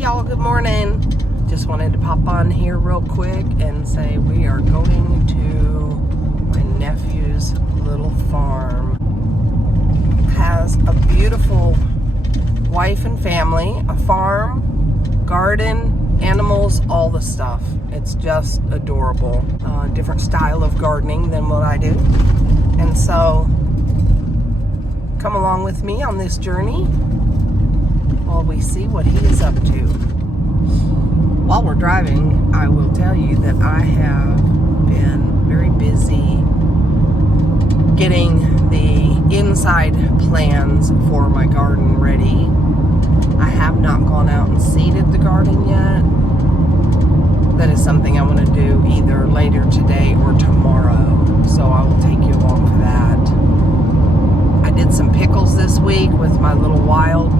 y'all, good morning. Just wanted to pop on here real quick and say we are going to my nephew's little farm. Has a beautiful wife and family, a farm, garden, animals, all the stuff. It's just adorable. Different style of gardening than what I do. And so come along with me on this journey while we see what he is up to. While we're driving, I will tell you that I have been very busy getting the inside plans for my garden ready. I have not gone out and seeded the garden yet. That is something I want to do either later today or tomorrow, so I will take you along for that. I did some pickles this week with my little wild.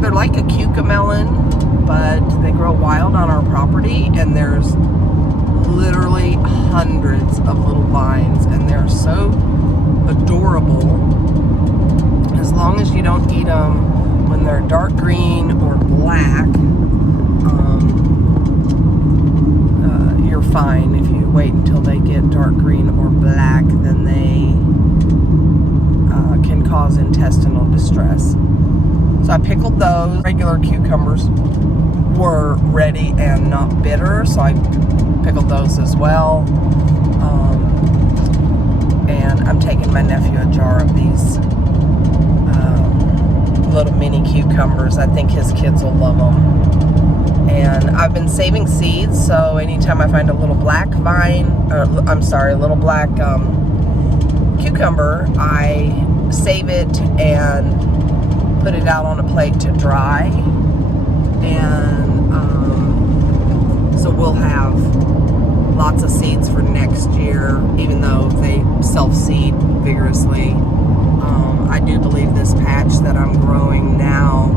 They're like a cucamelon, but they grow wild on our property, and there's literally hundreds of little vines, and they're so adorable. As long as you don't eat them when they're dark green or black, you're fine. If you wait until they get dark green or black, then they can cause intestinal distress. So I pickled those. Regular cucumbers were ready and not bitter, so I pickled those as well. And I'm taking my nephew a jar of these little mini cucumbers. I think his kids will love them. And I've been saving seeds, so anytime I find a little black vine, or a little black cucumber, I save it and put it out on a plate to dry. And so we'll have lots of seeds for next year, even though they self-seed vigorously. I do believe this patch that I'm growing now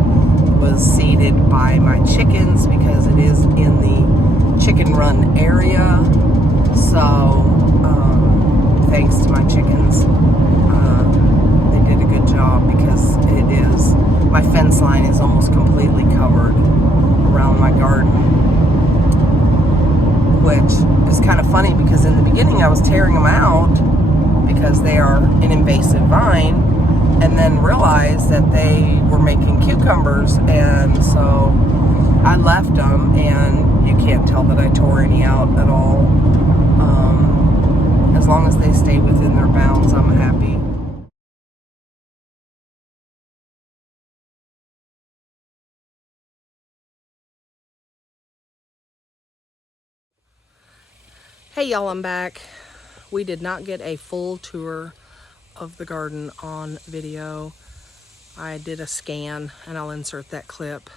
was seeded by my chickens because it is in the chicken run area. So thanks to my chickens, they did a good job, because it is, my fence line is almost completely covered around my garden, which is kind of funny because in the beginning I was tearing them out because they are an invasive vine, and then realized that they were making cucumbers, and so I left them, and you can't tell that I tore any out at all. As long as they stay within their bounds, I'm happy. Hey y'all, I'm back. We did not get a full tour of the garden on video. I did a scan, and I'll insert that clip.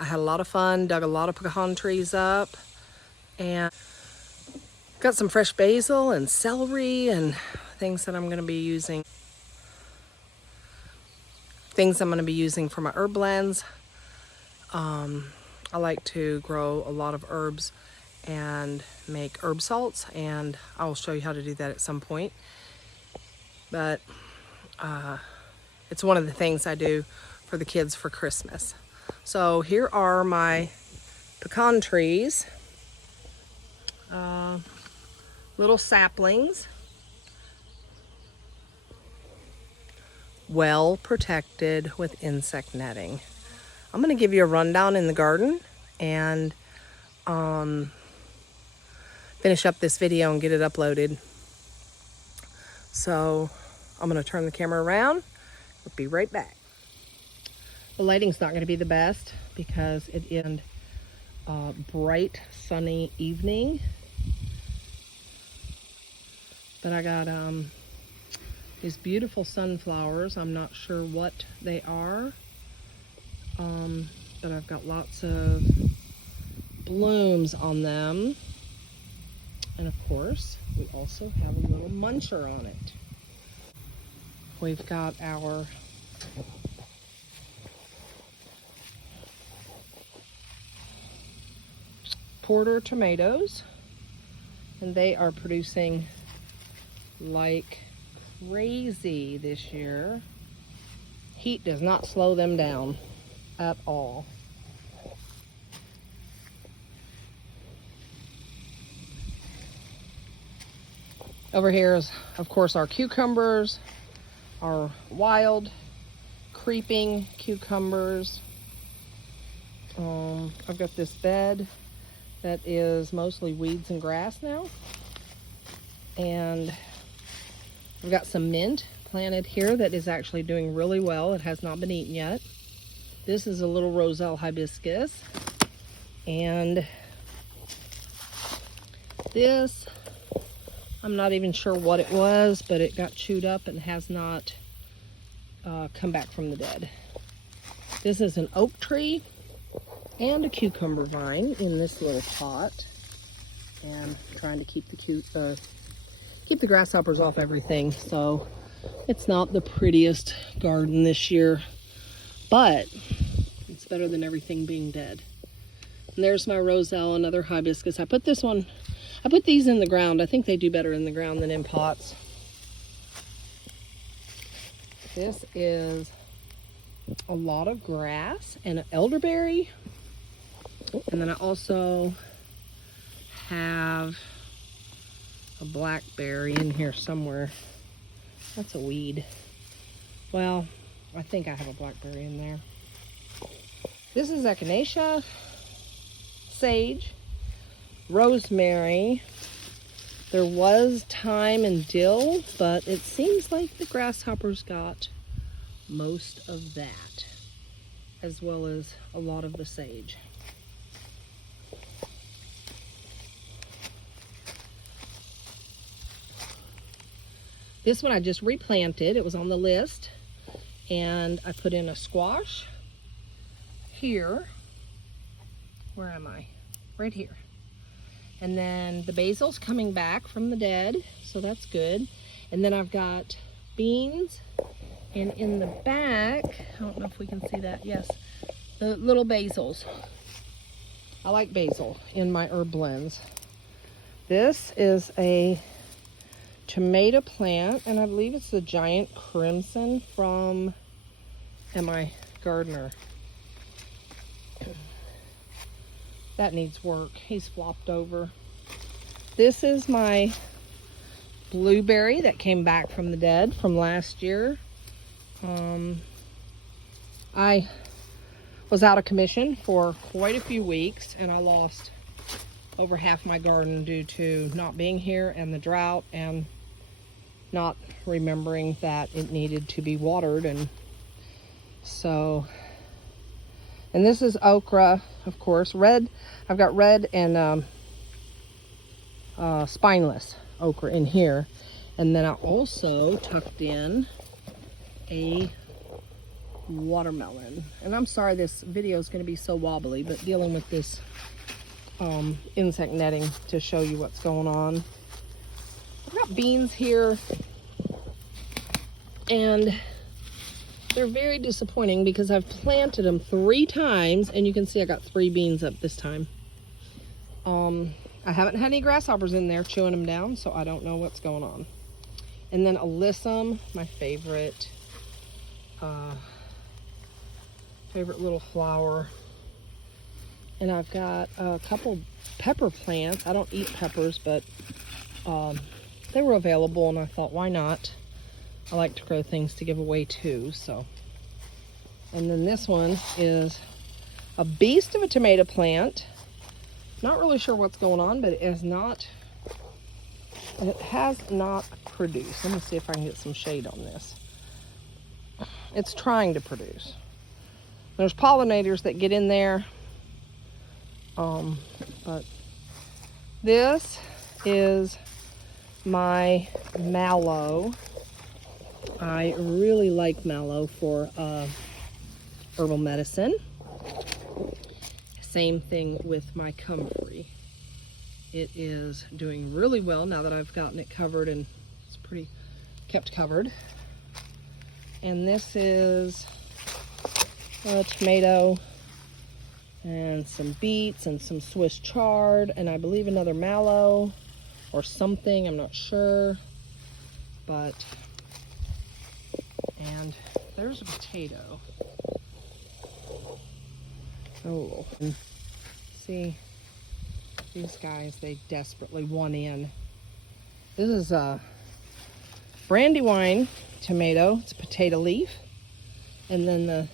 I had a lot of fun, dug a lot of pecan trees up, and got some fresh basil and celery and things that I'm going to be using. Things I'm going to be using for my herb blends. I like to grow a lot of herbs and make herb salts, and I will show you how to do that at some point. But it's one of the things I do for the kids for Christmas. So here are my pecan trees, little saplings, well protected with insect netting. I'm going to give you a rundown in the garden and finish up this video and get it uploaded. So I'm going to turn the camera around. We'll be right back. The lighting's not going to be the best because it is a bright, sunny evening. But I got these beautiful sunflowers. I'm not sure what they are. But I've got lots of blooms on them. And of course, we also have a little muncher on it. We've got our Porter tomatoes, and they are producing like crazy this year. Heat does not slow them down at all. Over here is, of course, our cucumbers, our wild creeping cucumbers. I've got this bed that is mostly weeds and grass now. And I've got some mint planted here that is actually doing really well. It has not been eaten yet. This is a little roselle hibiscus. And this, I'm not even sure what it was, but it got chewed up and has not come back from the dead. This is an oak tree and a cucumber vine in this little pot. And I'm trying to keep the grasshoppers off everything. So it's not the prettiest garden this year, but it's better than everything being dead. And there's my roselle, another hibiscus. I put these in the ground. I think they do better in the ground than in pots. This is a lot of grass and an elderberry. And then I also have a blackberry in here somewhere. That's a weed. Well, I think I have a blackberry in there. This is echinacea, sage, rosemary. There was thyme and dill, but it seems like the grasshoppers got most of that, as well as a lot of the sage. This one I just replanted. It was on the list, and I put in a squash here. Where am I? Right here. And then the basil's coming back from the dead, so that's good. And then I've got beans, and in the back, I don't know if we can see that, yes, the little basils. I like basil in my herb blends. This is a tomato plant, and I believe it's the giant crimson from M.I. Gardner. That needs work. He's flopped over. This is my blueberry that came back from the dead from last year. I was out of commission for quite a few weeks, and I lost over half my garden due to not being here and the drought and not remembering that it needed to be watered. And so, and this is okra, of course, red. I've got red and spineless okra in here. And then I also tucked in a watermelon. And I'm sorry this video is going to be so wobbly, but dealing with this insect netting to show you what's going on. I've got beans here, and they're very disappointing because I've planted them 3 times, and you can see I got 3 beans up this time. I haven't had any grasshoppers in there chewing them down, so I don't know what's going on. And then alyssum, my favorite little flower. And I've got a couple pepper plants. I don't eat peppers, but they were available, and I thought, why not? I like to grow things to give away too, so. And then this one is a beast of a tomato plant. Not really sure what's going on, but it has not produced. Let me see if I can get some shade on this. It's trying to produce. There's pollinators that get in there. But this is my mallow. I really like mallow for herbal medicine. Same thing with my comfrey. It is doing really well now that I've gotten it covered, and it's pretty kept covered. And this is a tomato and some beets and some Swiss chard, and I believe another mallow or something, I'm not sure. But And there's a potato. Oh, and see, these guys, they desperately want in. This is a Brandywine tomato. It's a potato leaf. And then the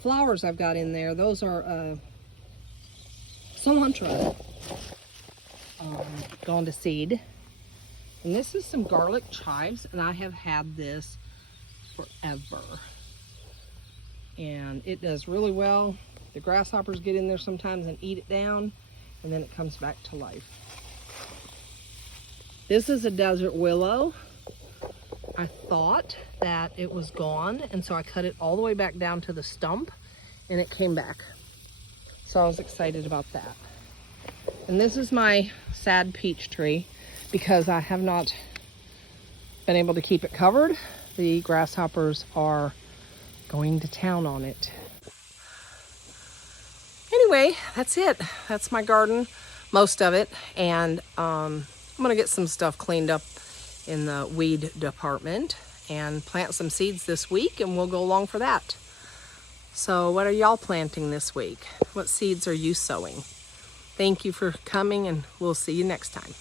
flowers I've got in there, those are cilantro gone to seed. And this is some garlic chives, and I have had this forever. And it does really well. The grasshoppers get in there sometimes and eat it down, and then it comes back to life. This is a desert willow. I thought that it was gone, and so I cut it all the way back down to the stump, and it came back. So I was excited about that. And this is my sad peach tree, because I have not been able to keep it covered. The grasshoppers are going to town on it. Anyway, that's it. That's my garden, most of it. And I'm gonna get some stuff cleaned up in the weed department and plant some seeds this week, and we'll go along for that. So what are y'all planting this week? What seeds are you sowing? Thank you for coming, and we'll see you next time.